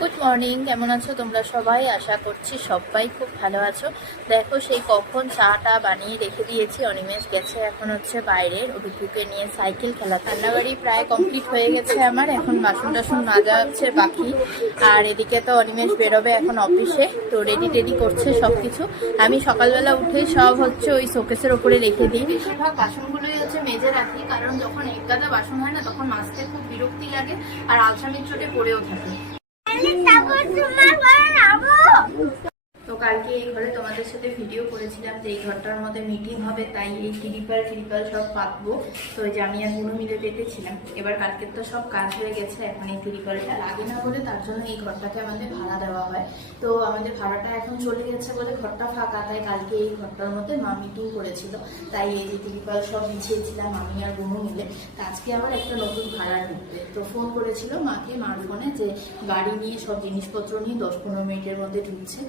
Good morning, কেমন আছো তোমরা সবাই? আশা করছি সবাই খুব ভালো আছো। দেখো সেই কখন চাটা বানিয়ে রেখে দিয়েছি। অনিমেষ গেছে এখন হচ্ছে বাইরের অভিজ্ঞকে নিয়ে সাইকেল খেলা। রান্নাবাড়ি প্রায় কমপ্লিট হয়ে গেছে আমার, এখন বাসন টাসন মাজা হচ্ছে বাকি। আর এদিকে তো অনিমেষ বেরোবে এখন অফিসে, তো রেডি টেডি করছে সব কিছু। আমি সকালবেলা উঠেই সব হচ্ছে ওই শোকেসের ওপরে রেখে দিই। বেশিরভাগ বাসনগুলোই হচ্ছে মেজে রাখি, কারণ যখন এক গাদা বাসন হয় না তখন মাজতে খুব বিরক্তি লাগে আর আলসামির চোটে পড়েও থাকে। তো কালকে এই ঘরে তোমাদের সাথে ভিডিও করেছিলাম যে এই ঘরটার মধ্যে মিটিং হবে, তাই এই ত্রিপাল সব পাতবো। তো যে আমি আর গুলো মিলে পেতেছিলাম, এবার কালকের তো সব কাজ হয়ে গেছে, এখন এই ত্রিপালটা লাগে না বলে তার জন্য এই ঘরটাকে আমাদের ভাড়া দেওয়া হয়। তো আমাদের ভাড়াটা এখন চলে গেছে বলে ঘরটা ফাঁকা, তাই কালকে এই ঘরটার মধ্যে মা মিটিং করেছিল, তাই এই যে ত্রিপাল সব বিছিয়েছিলাম আমি আর গুলো মিলে। আজকে আবার একটা নতুন ভাড়া ঢুকবে, তো ফোন করেছিল মাকে, মার ফোনে যে গাড়ি নিয়ে সব জিনিসপত্র নিয়ে 10-15 মিনিটের মধ্যে ঢুকছে।